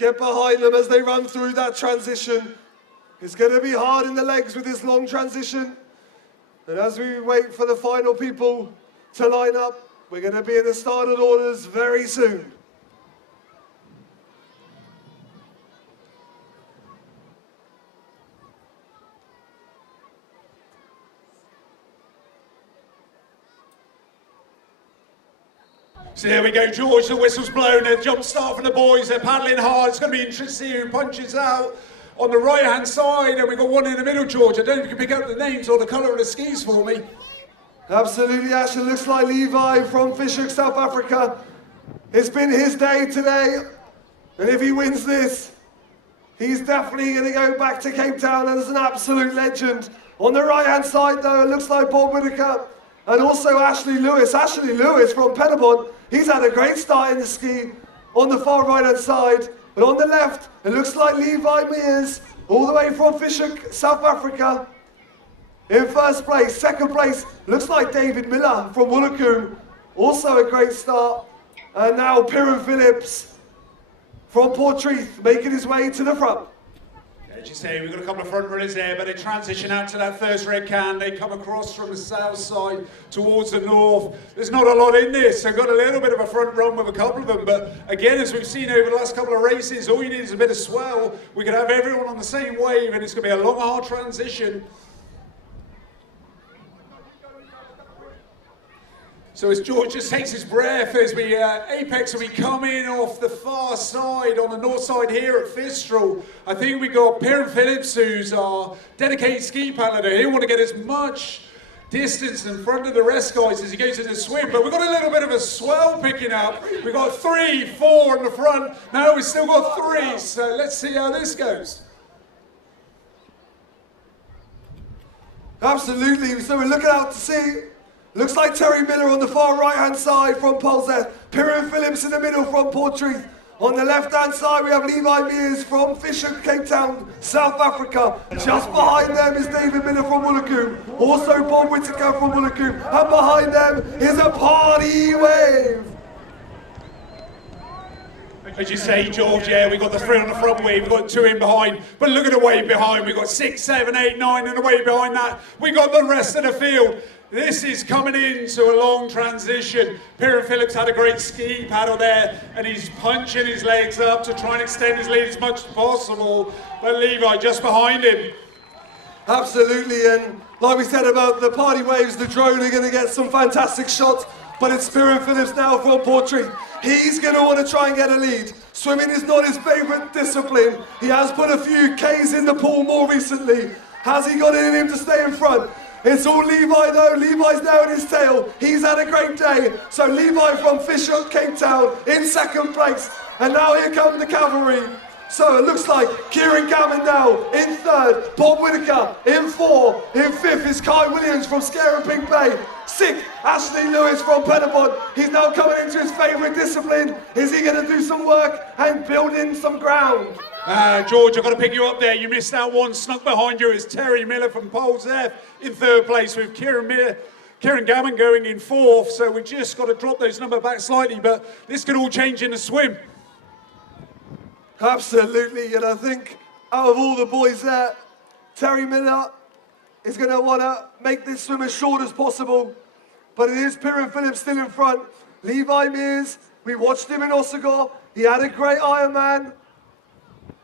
Get behind them as they run through that transition. It's going to be hard in the legs with this long transition. And as we wait for the final people to line up, we're going to be in the started orders very soon. So here we go, George, the whistle's blown, a jump start for the boys, they're paddling hard, it's going to be interesting to see who punches out on the right-hand side, and we've got one in the middle, George. I don't know if you can pick up the names or the colour of the skis for me. Absolutely, Ash, it looks like Levi from Fishhook, South Africa. It's been his day today, and if he wins this, he's definitely going to go back to Cape Town as an absolute legend. On the right-hand side, though, it looks like Bob Whitaker and also Ashley Lewis. Ashley Lewis from Penabon. He's had a great start in the ski on the far right-hand side. But on the left, it looks like Levi Mears, all the way from Fishhook, South Africa, in first place. Second place, looks like David Miller from Wollacombe, also a great start. And now Piran Phillips from Portreath, making his way to the front. As you say, we've got a couple of front runners there, but they transition out to that first red can. They come across from the south side towards the north. There's not a lot in this. They've got a little bit of a front run with a couple of them, but again, as we've seen over the last couple of races, all you need is a bit of swell. We can have everyone on the same wave, and it's going to be a long, hard transition. So as George just takes his breath, as we apex and we come in off the far side, on the north side here at Fistral, I think we got Piran Phillips, who's our dedicated ski paddler. He'll want to get as much distance in front of the rest guys as he goes into the swim, but we've got a little bit of a swell picking up. We've got 3, 4 in the front. Now we've still got 3, so let's see how this goes. Absolutely, so we're looking out to see. Looks like Terry Miller on the far right-hand side from Polzeth. Piran Phillips in the middle from Portreath. On the left-hand side, we have Levi Mears from Fishhook, Cape Town, South Africa. Just behind them is David Miller from Wollacombe. Also Bob Whitaker from Wollacombe. And behind them is a party wave. As you say, George, yeah, we've got the 3 on the front wave, we've got 2 in behind, but look at the wave behind. We've got 6, 7, 8, 9 in the wave behind that. We've got the rest of the field. This is coming into a long transition. Piran Phillips had a great ski paddle there, and he's punching his legs up to try and extend his lead as much as possible. But Levi just behind him. Absolutely, and like we said about the party waves, the drone are going to get some fantastic shots, but it's Piran Phillips now from Portreath. He's going to want to try and get a lead. Swimming is not his favourite discipline. He has put a few Ks in the pool more recently. Has he got it in him to stay in front? It's all Levi though. Levi's now in his tail. He's had a great day. So Levi from Fishhook, Cape Town in second place. And now here come the cavalry. So it looks like Kieran Gammon now in third. Bob Whitaker in 4. In 5th is Kai Williams from Scare and Pink Bay. 6th, Ashley Lewis from Penabon. He's now coming into his favourite discipline. Is he going to do some work and build in some ground? George, I've got to pick you up there. You missed out one. Snuck behind you is Terry Miller from Polzeth in 3rd place, with Kieran Gammon going in 4th. So we just got to drop those numbers back slightly, but this could all change in the swim. Absolutely, and I think out of all the boys there, Terry Miller is going to want to make this swim as short as possible. But it is Piran Phillips still in front. Levi Mears, we watched him in Osagor. He had a great Ironman.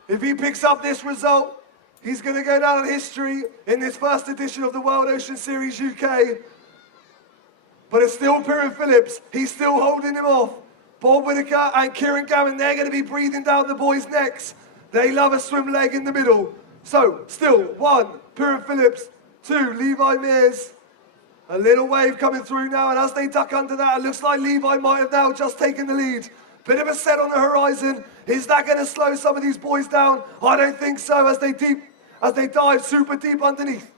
If he picks up this result, he's going to go down in history in this first edition of the World Ocean Series UK. But it's still Piran Phillips. He's still holding him off. Bob Whitaker and Kieran Gammon, they're going to be breathing down the boys' necks. They love a swim leg in the middle. So, still, 1, Piran Phillips. 2, Levi Mears. A little wave coming through now, and as they duck under that, it looks like Levi might have now just taken the lead. Bit of a set on the horizon. Is that going to slow some of these boys down? I don't think so, as they dive super deep underneath.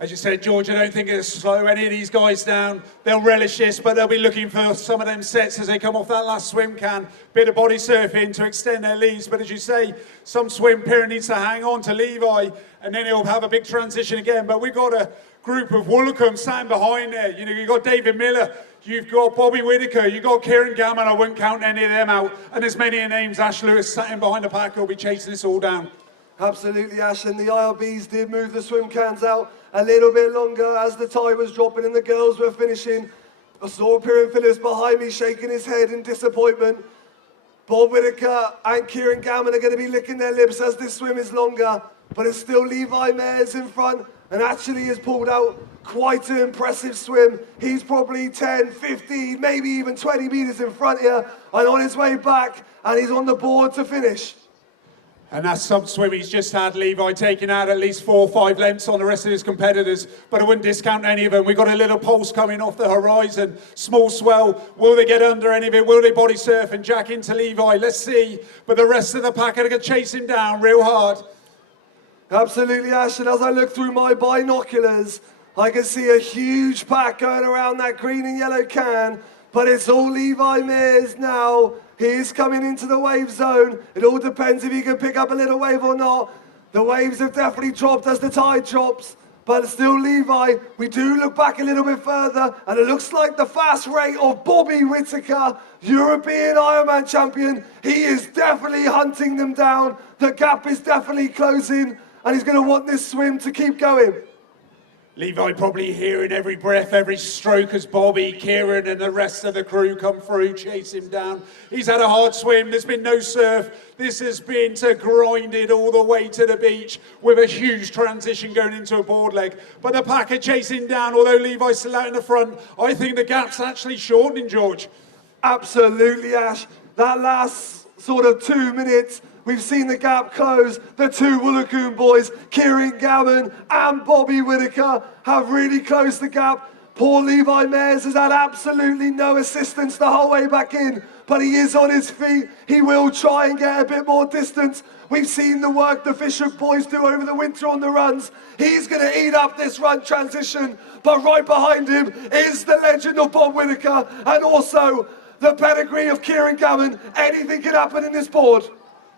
As you said, George, I don't think it'll slow any of these guys down. They'll relish this, but they'll be looking for some of them sets as they come off that last swim can. Bit of body surfing to extend their leads. But as you say, some swim, Piran needs to hang on to Levi, and then he'll have a big transition again. But we've got a group of Wollacombe standing behind there. You know, you've got David Miller. You've got Bobby Whittaker, you've got Kieran Gammon, I wouldn't count any of them out. And there's many names, Ash Lewis sat in behind the pack who'll be chasing this all down. Absolutely, Ash, and the IRBs did move the swim cans out a little bit longer as the tide was dropping and the girls were finishing. I saw Kieran Phillips behind me shaking his head in disappointment. Bob Whittaker and Kieran Gammon are going to be licking their lips as this swim is longer, but it's still Levi Mayers in front and actually has pulled out quite an impressive swim. He's probably 10, 15, maybe even 20 metres in front here and on his way back, and he's on the board to finish. And that sub-swim he's just had, Levi taking out at least 4 or 5 lengths on the rest of his competitors, but I wouldn't discount any of them. We've got a little pulse coming off the horizon, small swell. Will they get under any of it? Will they body surf and jack into Levi? Let's see. But the rest of the pack are going to chase him down real hard. Absolutely, Ash, and as I look through my binoculars, I can see a huge pack going around that green and yellow can, but it's all Levi Mayers now. He is coming into the wave zone. It all depends if he can pick up a little wave or not. The waves have definitely dropped as the tide drops, but still Levi. We do look back a little bit further, and it looks like the fast rate of Bobby Whittaker, European Ironman champion. He is definitely hunting them down. The gap is definitely closing, and he's going to want this swim to keep going. Levi probably hearing every breath, every stroke as Bobby, Kieran and the rest of the crew come through, chase him down. He's had a hard swim, there's been no surf. This has been to grind it all the way to the beach with a huge transition going into a board leg. But the pack are chasing down, although Levi's still out in the front. I think the gap's actually shortening, George. Absolutely, Ash. That last sort of 2 minutes, we've seen the gap close. The two Woolacombe boys, Kieran Gammon and Bobby Whittaker, have really closed the gap. Poor Levi Mayers has had absolutely no assistance the whole way back in, but he is on his feet. He will try and get a bit more distance. We've seen the work the Fisher boys do over the winter on the runs. He's going to eat up this run transition, but right behind him is the legend of Bob Whittaker and also the pedigree of Kieran Gammon. Anything can happen in this board.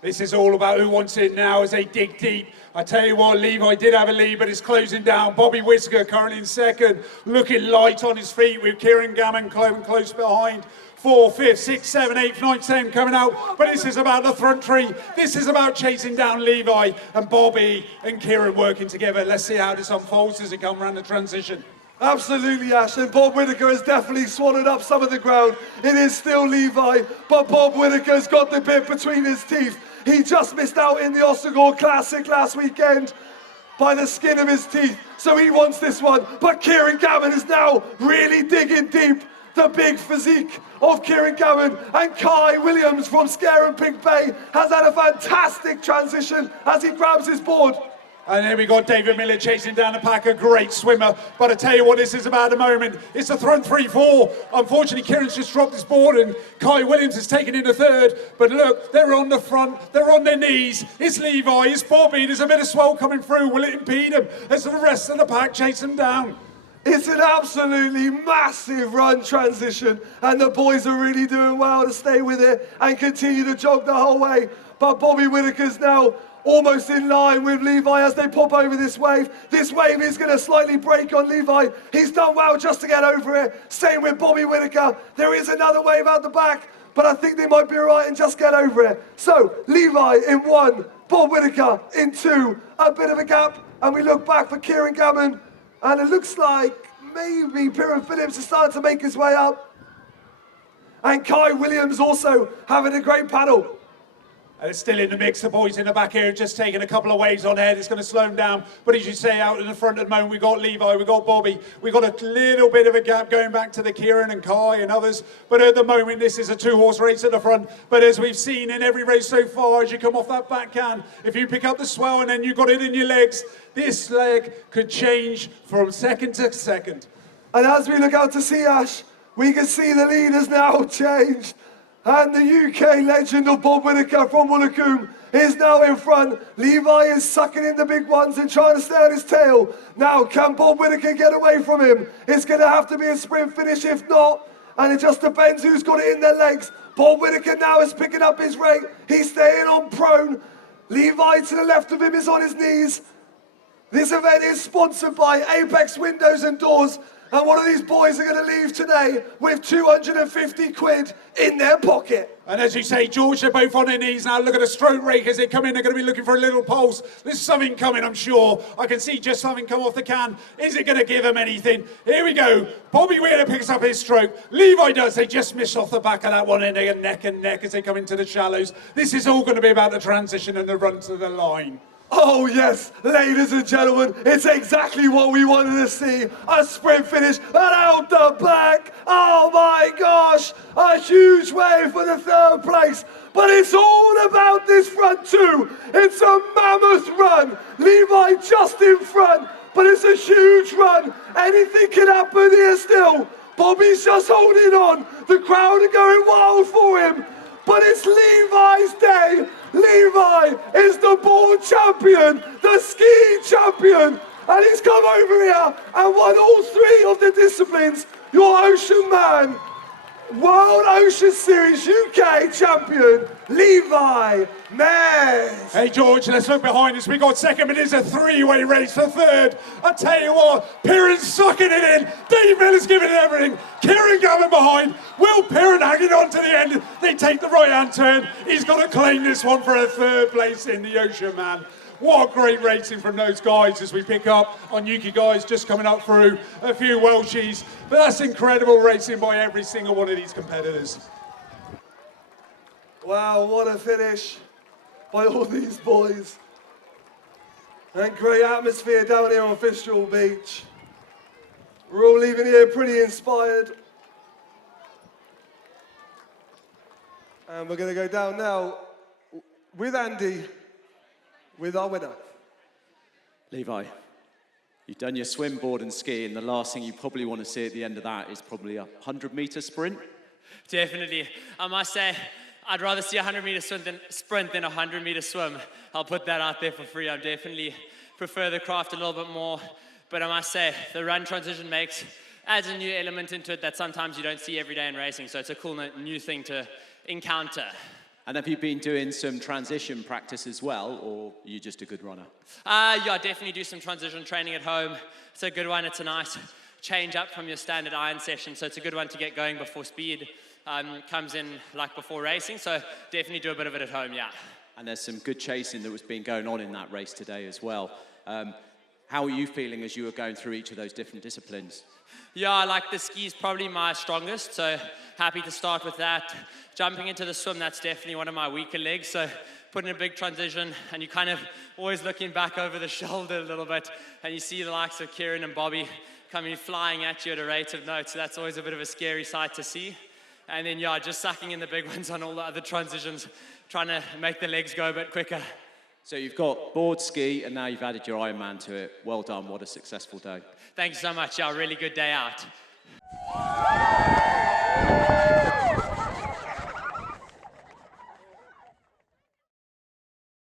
This is all about who wants it now as they dig deep. I tell you what, Levi did have a lead, but it's closing down. Bobby Whittaker currently in second, looking light on his feet with Kieran Gammon close behind. 4, 5, 6, 7, 8, 9, 10 coming out. But this is about the front three. This is about chasing down Levi and Bobby and Kieran working together. Let's see how this unfolds as they come around the transition. Absolutely, Ash, and Bob Whittaker has definitely swallowed up some of the ground. It is still Levi, but Bob Whittaker's got the bit between his teeth. He just missed out in the Ostigore Classic last weekend by the skin of his teeth, so he wants this one. But Kieran Gammon is now really digging deep. The big physique of Kieran Gammon and Kai Williams from Scare and Pink Bay has had a fantastic transition as he grabs his board. And then we got David Miller chasing down the pack, a great swimmer. But I tell you what this is about at the moment. It's a front 3-4. Unfortunately, Kieran's just dropped his board and Kai Williams has taken in a third. But look, they're on the front, they're on their knees. It's Levi, it's Bobby, there's a bit of swell coming through. Will it impede him as the rest of the pack chase him down? It's an absolutely massive run transition, and the boys are really doing well to stay with it and continue to jog the whole way. But Bobby Whittaker's now almost in line with Levi as they pop over this wave. This wave is going to slightly break on Levi. He's done well just to get over it. Same with Bobby Whittaker. There is another wave out the back, but I think they might be all right and just get over it. So Levi in 1, Bob Whittaker in 2, a bit of a gap, and we look back for Kieran Gammon, and it looks like maybe Kieran Phillips is starting to make his way up. And Kai Williams also having a great paddle. And it's still in the mix. The boys in the back here have just taken a couple of waves on ahead. It's going to slow them down. But as you say, out in the front at the moment, we've got Levi, we've got Bobby. We've got a little bit of a gap going back to the Kieran and Kai and others. But at the moment, this is a 2-horse race at the front. But as we've seen in every race so far, as you come off that backhand, if you pick up the swell and then you've got it in your legs, this leg could change from second to second. And as we look out to sea, Ash, we can see the lead has now changed. And the UK legend of Bob Whittaker from Woolacombe is now in front. Levi is sucking in the big ones and trying to stay on his tail. Now, can Bob Whittaker get away from him? It's going to have to be a sprint finish if not. And it just depends who's got it in their legs. Bob Whittaker now is picking up his rate. He's staying on prone. Levi to the left of him is on his knees. This event is sponsored by Apex Windows and Doors. And one of these boys are going to leave today with 250 quid in their pocket. And as you say, George, they're both on their knees now. Look at the stroke rake as they come in. They're going to be looking for a little pulse. There's something coming, I'm sure. I can see just something come off the can. Is it going to give them anything? Here we go. Bobby Wheeler picks up his stroke. Levi does. They just miss off the back of that one, and they get neck and neck as they come into the shallows. This is all going to be about the transition and the run to the line. Oh yes, ladies and gentlemen, it's exactly what we wanted to see. A sprint finish and out the back. Oh my gosh, a huge wave for the third place. But it's all about this front too. It's a mammoth run. Levi just in front, but it's a huge run. Anything can happen here still. Bobby's just holding on. The crowd are going wild for him. But it's Levi's day. Levi is the board champion, the ski champion, and he's come over here and won all three of the disciplines. Your Oceanman, World Ocean Series UK champion, Levi Mays. Hey George, let's look behind us. We got second, but it's a three-way race for third. I tell you what, Piran's sucking it in. Dave Miller's giving it everything. Kieran Gavin behind. Will Piran hanging on to the end. They take the right-hand turn. He's got to claim this one for a third place in the Oceanman. What great racing from those guys as we pick up on Newquay guys just coming up through a few Welshies. But that's incredible racing by every single one of these competitors. Wow, what a finish by all these boys. And great atmosphere down here on Fistral Beach. We're all leaving here pretty inspired. And we're going to go down now with Andy, with our winner. Levi, you've done your swim, board and ski, and the last thing you probably want to see at the end of that is probably a 100-metre sprint. Definitely. I must say, I'd rather see a 100-metre sprint than a 100-metre swim. I'll put that out there for free. I definitely prefer the craft a little bit more. But I must say, the run transition adds a new element into it that sometimes you don't see every day in racing. So it's a cool new thing to encounter. And have you been doing some transition practice as well, or are you just a good runner? Yeah, I definitely do some transition training at home. It's a good one. It's a nice change up from your standard iron session. So it's a good one to get going before speed comes in, like before racing. So definitely do a bit of it at home, yeah. And there's some good chasing that was been going on in that race today as well. How are you feeling as you were going through each of those different disciplines? Yeah, like the ski's probably my strongest, so happy to start with that. Jumping into the swim, that's definitely one of my weaker legs, so putting a big transition, and you're kind of always looking back over the shoulder a little bit, and you see the likes of Kieran and Bobby coming flying at you at a rate of note, so that's always a bit of a scary sight to see. And then, yeah, just sucking in the big ones on all the other transitions, trying to make the legs go a bit quicker. So you've got board ski, and now you've added your Ironman to it. Well done, what a successful day. Thanks so much, yeah, really good day out.